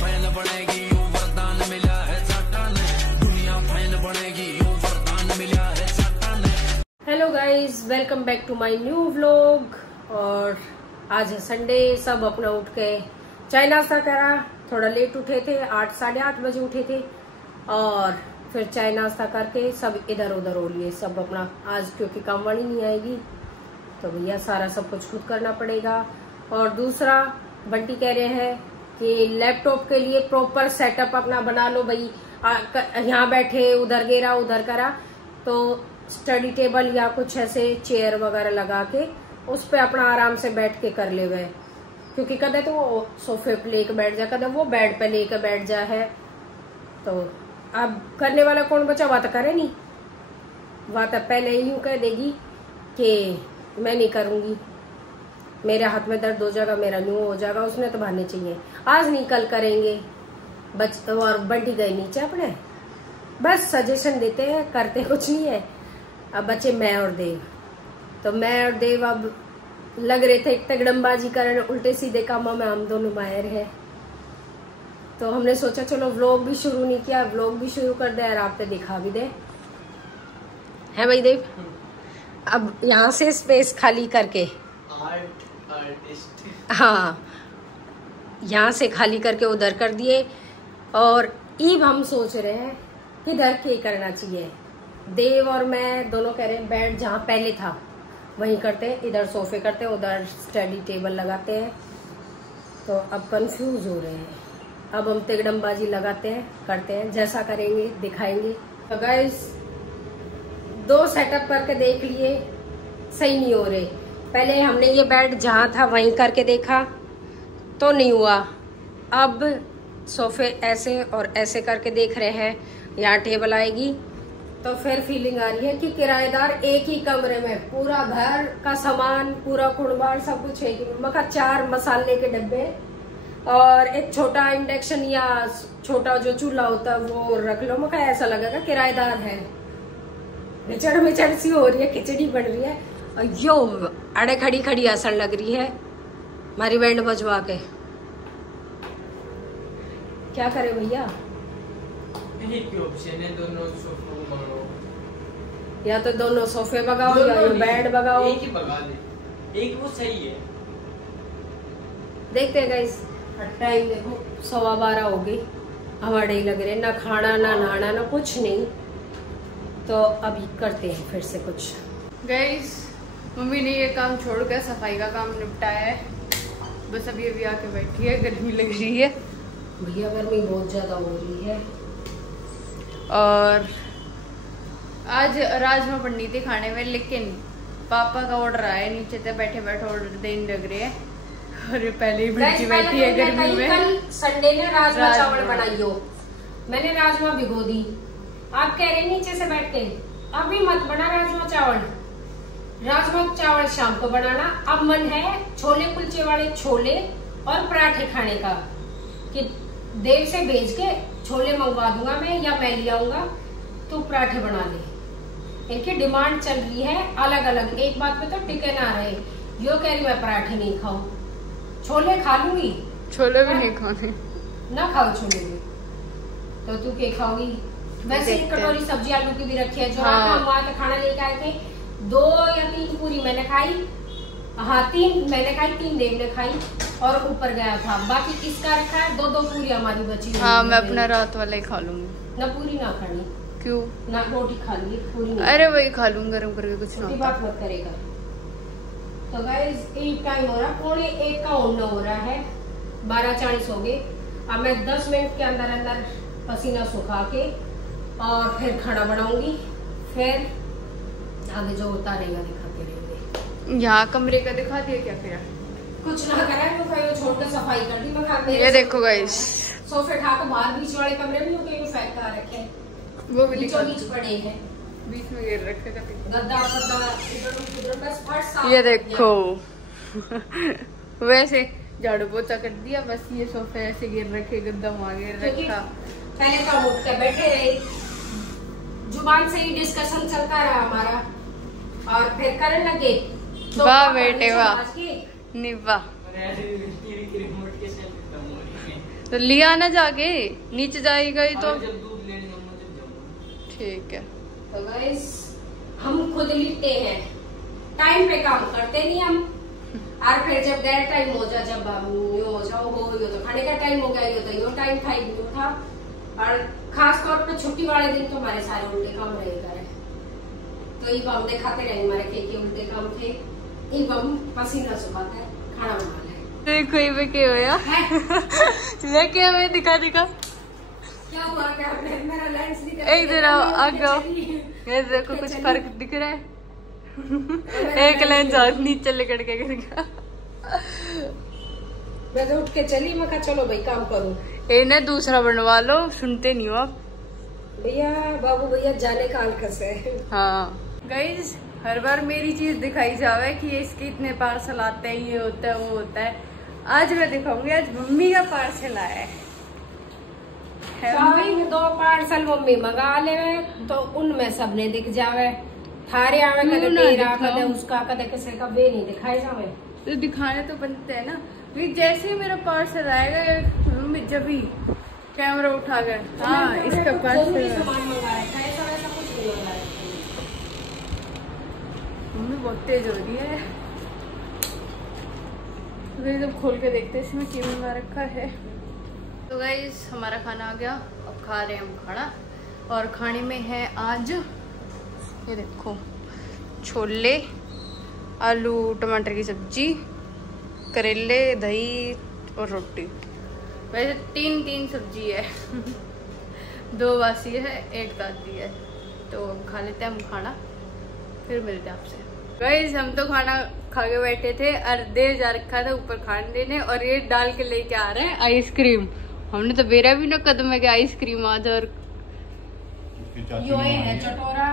Fan बनेगी यूं वरदान मिला है साटा ने, दुनिया फैन बनेगी यूं वरदान मिला है साटा ने। Hello guys, welcome back to my new vlog. और आज है संडे, सब अपना उठ के चाय नाश्ता करा। थोड़ा लेट उठे थे, 8 साढ़े 8 बजे उठे थे और फिर चाय नाश्ता करके सब इधर उधर हो लिए सब अपना। आज क्योंकि काम वाली नहीं आएगी तो भैया सारा सब कुछ खुद करना पड़ेगा। और दूसरा, बंटी कह रहे हैं कि लैपटॉप के लिए प्रॉपर सेटअप अपना बना लो भाई। यहाँ बैठे उधर गिरा उधर करा, तो स्टडी टेबल या कुछ ऐसे चेयर वगैरह लगा के उस पे अपना आराम से बैठ के कर ले वह। क्योंकि कदे तो वो सोफे पे लेके बैठ जाए, कदे वो बेड पे लेके बैठ जा है। तो अब करने वाला कौन बचा, वह तो करे नहीं, वह तो पहले यूं कह देगी कि मैं नहीं करूंगी, मेरे हाथ में दर्द हो जाएगा, मेरा न्यू हो जाएगा। उसने तो बहाने चाहिए, आज नहीं कल करेंगे। और बंटी गई नीचे अपने, बस सजेशन देते हैं, करते कुछ नहीं है। अब बचे मैं और देव, तो मैं और देव अब लग रहे थे तगड़मबाजी करने, उल्टे सीधे कामों में हम दोनों माहिर है। तो हमने सोचा चलो व्लॉग भी शुरू नहीं किया, व्लॉग भी शुरू कर दे और आप पे दिखा भी दे, है भाई देव। अब यहाँ से स्पेस खाली करके हाँ, यहाँ से खाली करके उधर कर दिए। और ईब हम सोच रहे हैं किधर के करना चाहिए। देव और मैं दोनों कह रहे हैं बेड जहाँ पहले था वहीं करते हैं, इधर सोफे करते हैं, उधर स्टडी टेबल लगाते हैं। तो अब कंफ्यूज हो रहे हैं। अब हम तिगड़मबाजी लगाते हैं, करते हैं, जैसा करेंगे दिखाएंगे। तो गाइस, 2 सेटअप करके देख लिए, सही नहीं हो रहे। पहले हमने ये बेड जहाँ था वहीं करके देखा तो नहीं हुआ। अब सोफे ऐसे और ऐसे करके देख रहे हैं, यहाँ टेबल आएगी तो फिर फीलिंग आ रही है कि किराएदार एक ही कमरे में, पूरा घर का सामान, पूरा कुड़बाड़ सब कुछ एक ही। मगर 4 मसाले के डब्बे और एक छोटा इंडक्शन या छोटा जो चूल्हा होता है वो रख लो। मगर ऐसा लगेगा किराएदार है। मिचड़ मिचड़ सी हो रही है, खिचड़ी बन रही है। यो अड़े खड़ी खड़ी असर लग रही है हमारी बैंड बजवा के। क्या करे भैया, ऑप्शन है, दोनों सोफे बगाओ, या तो दोनों सोफे बगाओ या बेड बगाओ। एक ही बगा दे, एक वो सही है। देखते हैं गाइस, टाइम देखो 12:15 हो गई, हमारे लग रहे ना खाना ना नहाना ना कुछ नहीं। तो अभी करते हैं फिर से कुछ। गाइस, मम्मी ने ये काम छोड़ कर सफाई का काम निपटाया है। बस अभी आके बैठी है, गर्मी लग रही है भैया, गर्मी बहुत ज्यादा हो रही है। और आज राजमा बननी थी खाने में, लेकिन पापा का ऑर्डर आया, नीचे से बैठे बैठे ऑर्डर देने लग रहे हैं। और पहले ही बैठी है गर्मी में। कल संडे ने राजमा चावल बनाई हो, मैंने राजमा भिगो दी। आप कह रहे नीचे से बैठ के अभी मत बना राजमा चावल। राजमा चावल शाम को बनाना। अब मन है छोले कुलचे वाले छोले और पराठे खाने का, कि देव से भेज के छोले मंगवा दूंगा मैं, या मैं ले आऊंगा तो पराठे बना ले। इनकी डिमांड चल रही है अलग अलग, एक बात पे तो टिके ना रहे। यो कह रही मैं पराठे नहीं खाऊं, छोले खा लूंगी, छोले भी नहीं खाने, ना खाओ छोले भी तो तू क्या खाओगी। वैसे एक कटोरी सब्जी आलू की भी रखी है, जो हम वहां का खाना लेके आए थे। 2 या 3 पूरी मैंने खाई, हाँ 3 मैंने खाई, 3 देव ने खाई और ऊपर गया था। बाकी इसका रखा है, 2-2 पूरी हमारी बची। हाँ, मैं अपना रात वाला ही खा लूंगी। ना पूरी ना खानी, क्यों ना रोटी खा ली पूरी। अरे वही खा लूंगी गरम करके, कुछ ना बात मत करेगा। तो गाइस, एक टाइम हो रहा, 12:45 का होना हो रहा है, 12:40 हो गए। अब मैं 10 मिनट के अंदर अंदर पसीना सुखा के और फिर खाना बनाऊंगी, फिर आगे जो होता रहेगा दिखाते रहेंगे। यहाँ कमरे का दिखा दिया, क्या किया? कुछ ना करा, तो छोड़ कर सफाई कर दी। मैं ये देखो गाइस, सोफे उठा के बाहर बीच वाले कमरे में फेंक कर रखे, वो भी बीच पड़े हैं, बीच में गिर रखे थे गद्दा इधर बस फर्श साफ। ये देखो वैसे झाड़ू पोछा कर दिया, बस ये सोफे ऐसे गिर रखे, गद्दा वहाँ गिर रखा। पहले तो उठ के बैठे रहे, जुबान से ही डिस्कशन चलता रहा हमारा, और फिर करने लगे। तो वाह बेटे वाह, नहीं वाह। तो लिया ना जाके, नीचे जाएगा ही तो। जब दूध लेने जाऊंगा जब जाऊंगा। ठीक है। तो गाइस हम खुद लिखते हैं, टाइम पे काम करते नहीं हम। और फिर जब गैर टाइम हो जा, जब हम यो हो जाओ हो यो तो खाने का टाइम हो गया, यो तो यो टाइम था यो था। और खास तौर पर छुट्टी वाले दिन तो हमारे सारे उल्टे काम रहेगा है। तो ये हम दिखाते रहेंगे हमारे के उल्टे काम थे। एक हम पसीना सुखाते हैं, खाना बना ले। देखो ये क्या होया लेके हमें दिखा क्या हुआ, क्या मेरा लेंस दिख एक दिन आगे आओ। ये देखो कुछ फर्क दिख रहा है एक लेंस और नीचे लेकर के गिर गया। मैं तो उठ के चली, मैं कहा चलो भाई काम करूं। इन्हें दूसरा बनवा लो, सुनते नहीं हो आप। भैया बाबू भैया जाने का हल्कस है। हाँ गाइस, हर बार मेरी चीज दिखाई जावे कि इसके इतने पार्सल आते हैं, ये होता है वो होता है। आज मैं दिखाऊंगी, आज मम्मी का पार्सल आया है। में 2 पार्सल मम्मी मंगा ले तो उनमें सबने दिख जावे। थारे आवे कदे तेरा कदे उसका कदे किसी का वे नहीं दिखाई जावे। तो दिखाने तो बनते हैं ना। जैसे ही मेरा पार्सल आएगा मम्मी जब ही कैमरा उठा गए, हाँ इसका पार्सल सामान मंगा रखा है, ऐसा कुछ नहीं मंगा रखा। मम्मी बहुत तेज हो रही है। तो जब खोल के देखते हैं इसमें क्या मंगा रखा है। तो गाइस हमारा खाना आ गया, अब खा रहे हैं हम खाना। और खाने में है आज ये देखो, छोले, आलू टमाटर की सब्जी, करेले, दही और रोटी। वैसे 3 सब्जी है 2 बासी है, 1 ताजी है। तो खा लेते हैं हम खाना, फिर मिलते हैं आपसे। गाइस हम तो खाना खा के बैठे थे और देर जा रखा था ऊपर खाने देने, और ये डाल के लेके आ रहे हैं आइसक्रीम। हमने तो बेरा भी ना कदम है कि आइसक्रीम आज। और यो है चटोरा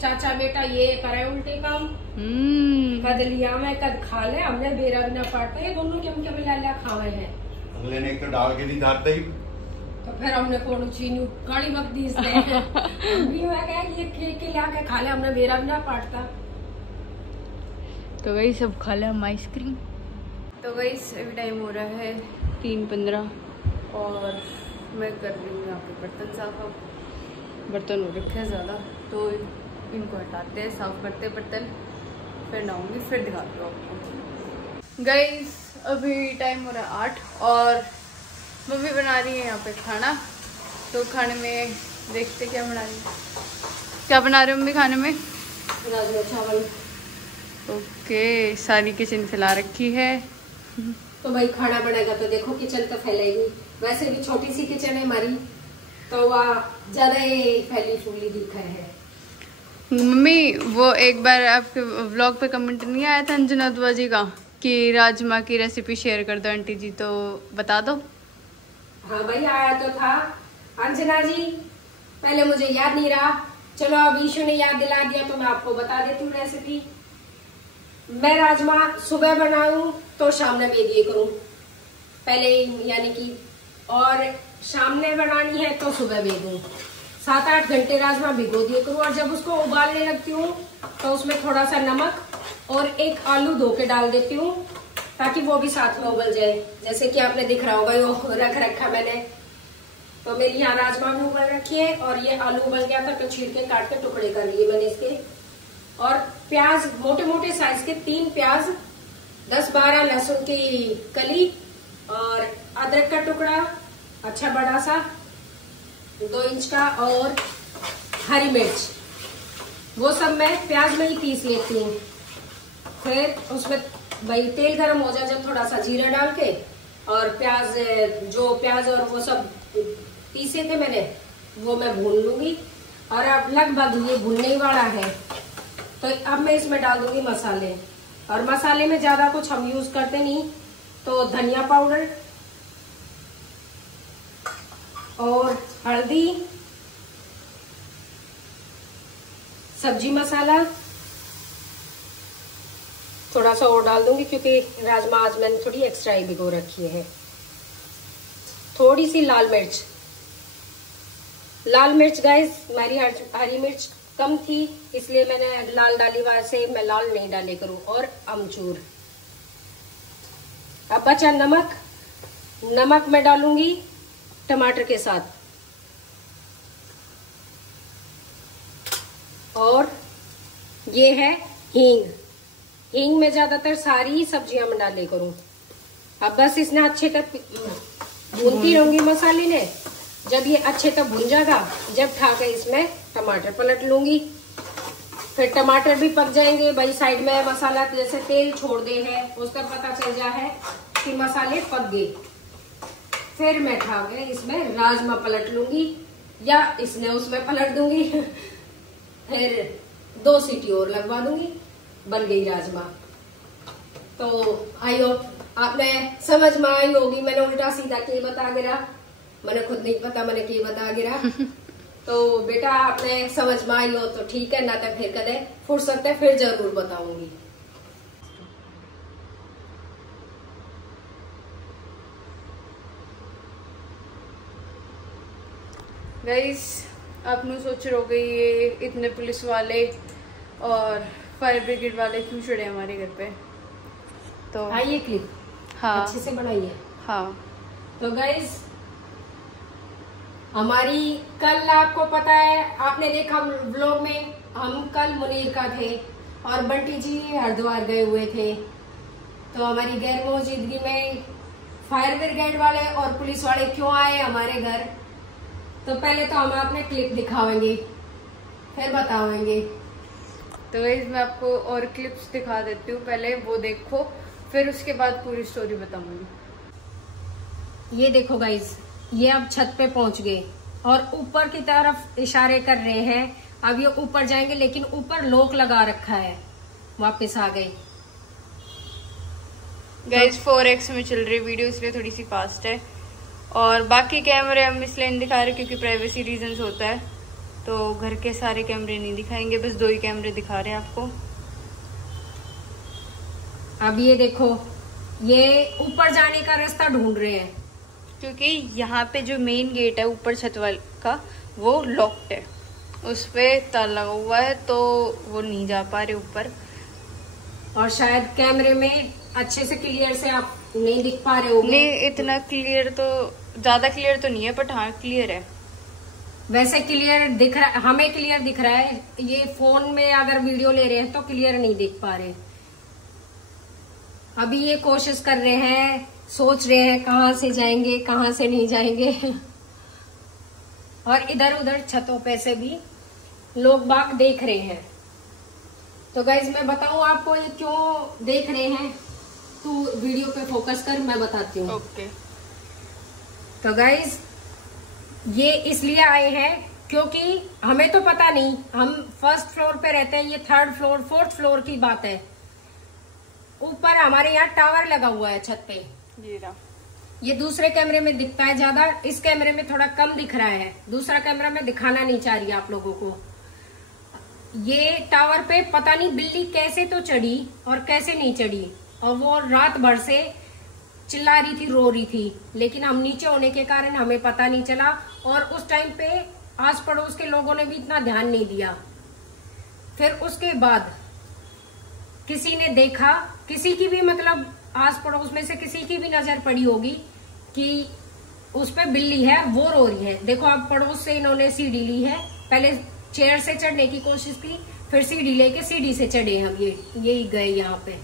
चाचा बेटा, ये करे उल्टे काम। कद लिया मैं कद खा ले, हमने बेरा भी ना पाटे, ये दोनों के हमके मिला खावे हैं। अगले ने एक तो डाल के नहीं डालता ही, तो फिर हमने कौन चीनी गाड़ी वक्त दी इसने भी हो गया ये केक के लाके खा ले, हमने बेरा भी ना पाटता। तो वही सब खा ले हम आइसक्रीम। तो वही अभी टाइम हो रहा है 3:15 और मैं कर रही हूँ यहाँ पे बर्तन साफ। अब बर्तन हो रखे हैं ज़्यादा, तो इनको हटाते हैं, साफ करते हैं बर्तन, फिर नहाऊंगी, फिर दिखाती हूँ आपको। गाइस अभी टाइम हो रहा है 8 और मम्मी बना रही है यहाँ पे खाना। तो खाने में देखते क्या बना रही है। क्या बना रहे हो मम्मी खाने में? राजमा चावल। ओके, सारी किचन फैला रखी है। तो भाई खाना बनेगा तो देखो किचन तो फैलेगी। वैसे भी छोटी सी किचन है हमारी, तो वह ज्यादा ही फैली फूली दिखा है। मम्मी वो एक बार आपके व्लॉग पे कमेंट नहीं आया था अंजना दुआ जी का कि राजमा की रेसिपी शेयर कर दो आंटी जी, तो बता दो। हाँ भाई आया तो था अंजना जी, पहले मुझे याद नहीं रहा, चलो अब ईशु ने याद दिला दिया तो मैं आपको बता देती हूँ रेसिपी। मैं राजमा सुबह बनाऊं तो शाम में भी दिए करूं पहले, यानी कि, और शाम में बनानी है तो सुबह भी दूं। 7-8 घंटे राजमा भिगो दिए करूं, और जब उसको उबालने लगती हूँ तो उसमें थोड़ा सा नमक और 1 आलू धो के डाल देती हूँ, ताकि वो भी साथ में उबल जाए। जैसे कि आपने दिख रहा होगा वो रख रखा मैंने, तो मेरी यहाँ राजमा भी उबल रखी है और ये आलू उबल गया था तो छील के काट के टुकड़े कर लिए मैंने इसके। और प्याज मोटे मोटे साइज के 3 प्याज, 10-12 लहसुन की कली और अदरक का टुकड़ा अच्छा बड़ा सा 2 इंच का, और हरी मिर्च, वो सब मैं प्याज में ही पीस लेती हूँ। फिर उसमें भाई तेल गरम हो जाए जब थोड़ा सा जीरा डाल के, और प्याज और वो सब पीसे थे मैंने वो मैं भून लूंगी। और अब लगभग ये भूनने वाला है, तो अब मैं इसमें डाल दूंगी मसाले। और मसाले में ज्यादा कुछ हम यूज करते नहीं, तो धनिया पाउडर और हल्दी, सब्जी मसाला थोड़ा सा और डाल दूंगी क्योंकि राजमा आज मैंने थोड़ी एक्स्ट्रा ही भिगो रखी है। थोड़ी सी लाल मिर्च गाइस, हमारी हरी मिर्च कम थी इसलिए मैंने लाल डाली, वैसे मैं लाल नहीं डाले करूं। और अमचूर। अब बचा नमक मैं डालूंगी टमाटर के साथ। और ये है हींग। हींग में ज्यादातर सारी सब्जियां में डाले करूं। अब बस इसने अच्छे तक भूनती रहूंगी मसाले ने। जब ये अच्छे तक भून जाएगा, जब ठाके इसमें टमाटर पलट लूंगी। फिर टमाटर भी पक जाएंगे भाई। साइड में मसाला जैसे तेल छोड़ दे है, उसका पता चल जा है कि मसाले पक गए। फिर मैं ठाके इसमें राजमा पलट लूंगी या इसने उसमें पलट दूंगी। फिर 2 सीटी और लगवा दूंगी, बन गई राजमा। तो आई होप आप में समझ में आई होगी। मैंने उल्टा सीधा के बता गिरा, मैंने खुद नहीं पता मैंने के बता गिरा। तो बेटा आपने समझ में आई हो तो ठीक है, ना तो फिर कदे फुर्सत है फिर जरूर बताऊंगी। गाइस आप लोग सोच रहे होगे ये इतने पुलिस वाले और फायर ब्रिगेड वाले क्यों चढ़े हमारे घर पे। तो आइए क्लिप हाँ अच्छे से बनाइए। हाँ तो गाइस हमारी कल आपको पता है, आपने देखा व्लॉग में, हम कल मुनीर का थे और बंटी जी हरिद्वार गए हुए थे। तो हमारी गैर मौजूदगी में फायर ब्रिगेड वाले और पुलिस वाले क्यों आए हमारे घर, तो पहले तो हम अपने क्लिप दिखाएंगे फिर बताएंगे। तो गाइस मैं आपको और क्लिप्स दिखा देती हूँ, पहले वो देखो फिर उसके बाद पूरी स्टोरी बताऊंगी। ये देखो गाइस, ये अब छत पे पहुंच गए और ऊपर की तरफ इशारे कर रहे हैं। अब ये ऊपर जाएंगे लेकिन ऊपर लॉक लगा रखा है। वापस आ गए गाइस। 4x में चल रही वीडियो इसलिए थोड़ी सी फास्ट है और बाकी कैमरे हम इसलिए नहीं दिखा रहे क्योंकि प्राइवेसी रीजंस होता है। तो घर के सारे कैमरे नहीं दिखाएंगे, बस 2 ही कैमरे दिखा रहे हैं आपको। अब ये देखो, ये ऊपर जाने का रास्ता ढूंढ रहे हैं क्योंकि यहाँ पे जो मेन गेट है ऊपर छत वाले का वो लॉक्ड है, उस पे ताला लगा हुआ है तो वो नहीं जा पा रहे ऊपर। और शायद कैमरे में अच्छे से क्लियर से आप नहीं दिख पा रहे होंगे। नहीं इतना क्लियर तो, ज्यादा क्लियर तो नहीं है बट हाँ क्लियर है। वैसे क्लियर दिख रहा है, हमें क्लियर दिख रहा है। ये फोन में अगर वीडियो ले रहे हैं तो क्लियर नहीं दिख पा रहे। अभी ये कोशिश कर रहे हैं, सोच रहे हैं कहाँ से जाएंगे कहाँ से नहीं जाएंगे। और इधर उधर छतों पे से भी लोग बाग देख रहे हैं। तो गाइज मैं बताऊं आपको ये क्यों देख रहे हैं, तू वीडियो पे फोकस कर, मैं बताती हूँ। ओके। तो गाइज ये इसलिए आए हैं क्योंकि हमें तो पता नहीं, हम फर्स्ट फ्लोर पे रहते हैं, ये 3rd फ्लोर 4th फ्लोर की बात है। ऊपर हमारे यहाँ टावर लगा हुआ है छत पे। ये दूसरे कैमरे में दिखता है ज्यादा, इस कैमरे में थोड़ा कम दिख रहा है। दूसरा कैमरा में दिखाना नहीं चाह रही आप लोगों को। ये टावर पे पता नहीं बिल्ली कैसे तो चढ़ी और कैसे नहीं चढ़ी, और वो रात भर से चिल्ला रही थी, रो रही थी, लेकिन हम नीचे होने के कारण हमें पता नहीं चला। और उस टाइम पे आस पड़ोस के लोगों ने भी इतना ध्यान नहीं दिया। फिर उसके बाद किसी ने देखा, किसी की भी मतलब आस पड़ोस में से किसी की भी नजर पड़ी होगी कि उस पे बिल्ली है, वो रो रही है। देखो अब पड़ोस से इन्होंने सीढ़ी ली है, पहले चेयर से चढ़ने की कोशिश की, फिर सीढ़ी लेके सीढ़ी से चढ़े हम, यही गए यहाँ पे।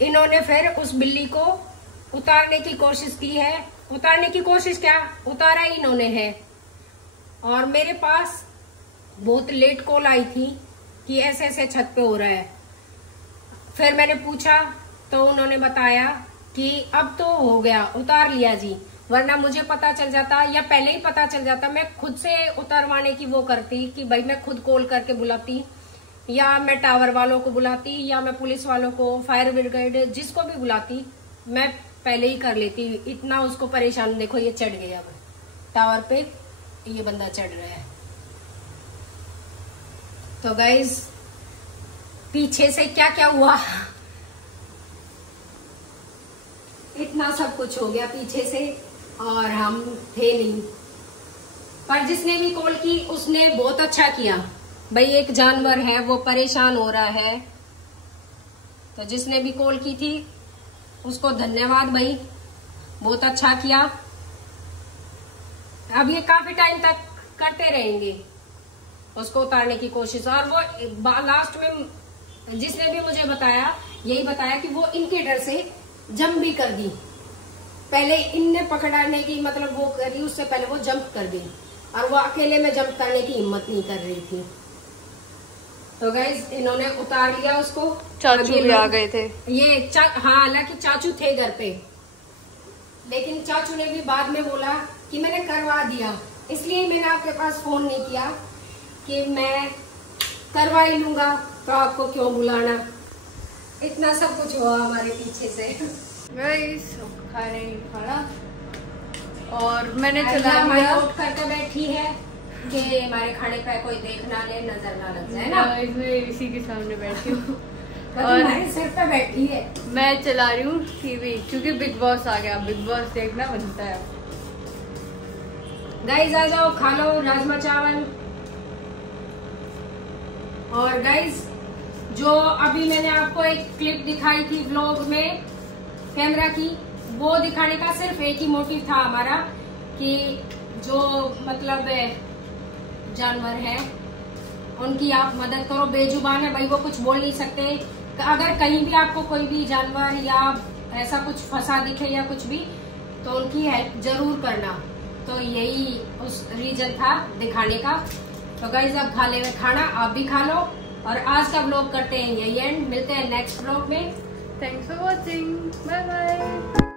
इन्होंने फिर उस बिल्ली को उतारने की कोशिश की है। उतारने की कोशिश क्या, उतारा ही इन्होंने है। और मेरे पास बहुत लेट कॉल आई थी कि ऐसे ऐसे छत पे हो रहा है। फिर मैंने पूछा तो उन्होंने बताया कि अब तो हो गया, उतार लिया जी, वरना मुझे पता चल जाता या पहले ही पता चल जाता, मैं खुद से उतरवाने की वो करती कि भाई मैं खुद कॉल करके बुलाती, या मैं टावर वालों को बुलाती, या मैं पुलिस वालों को, फायर ब्रिगेड, जिसको भी बुलाती, मैं पहले ही कर लेती। इतना उसको परेशान, देखो ये चढ़ गया, अब टावर पे ये बंदा चढ़ रहा है। तो गाइज पीछे से क्या क्या हुआ, इतना सब कुछ हो गया पीछे से और हम थे नहीं। पर जिसने भी कॉल की उसने बहुत अच्छा किया, भाई एक जानवर है वो परेशान हो रहा है, तो जिसने भी कॉल की थी उसको धन्यवाद भाई, बहुत अच्छा किया। अब ये काफी टाइम तक करते रहेंगे उसको उतारने की कोशिश। और वो लास्ट में जिसने भी मुझे बताया यही बताया कि वो इनके डर से जंप भी कर दी। पहले इनने पकड़ाने की मतलब वो करी, उससे पहले वो जंप कर दी और वो अकेले में जंप करने की हिम्मत नहीं कर रही थी। तो गाइज इन्होंने उतार लिया उसको। चाचू भी आ गए थे। हाँ, हालांकि चाचू थे घर पे, लेकिन चाचू ने भी बाद में बोला कि मैंने करवा दिया, इसलिए मैंने आपके पास फोन नहीं किया कि मैं करवा ही लूंगा, तो आपको क्यों बुलाना। इतना सब कुछ हुआ हमारे पीछे से। गाइस खा रहे हैं खाना और मैंने चला लिया उठ करके बैठी है कि हमारे खाने पे कोई देख ना ले, नजर ना लग जाए ना। मैं इसी के सामने बैठी हूँ और हमारे सिर पे बैठी है। मैं चला रही हूँ टीवी क्योंकि बिग बॉस आ गया, बिग बॉस देखना बनता है। गाइस आ जाओ, खा लो राजमा चावल। और गाइस जो अभी मैंने आपको एक क्लिप दिखाई थी व्लॉग में कैमरा की, वो दिखाने का सिर्फ एक ही मोटिव था हमारा कि जो मतलब जानवर है उनकी आप मदद करो। बेजुबान है भाई, वो कुछ बोल नहीं सकते। अगर कहीं भी आपको कोई भी जानवर या ऐसा कुछ फंसा दिखे या कुछ भी, तो उनकी हेल्प जरूर करना। तो यही उस रीजन था दिखाने का। तो गाइस अब खा ले खाना, आप भी खा लो। और आज का व्लॉग करते हैं यही एंड, मिलते हैं नेक्स्ट व्लॉग में। Thanks for watching, bye bye.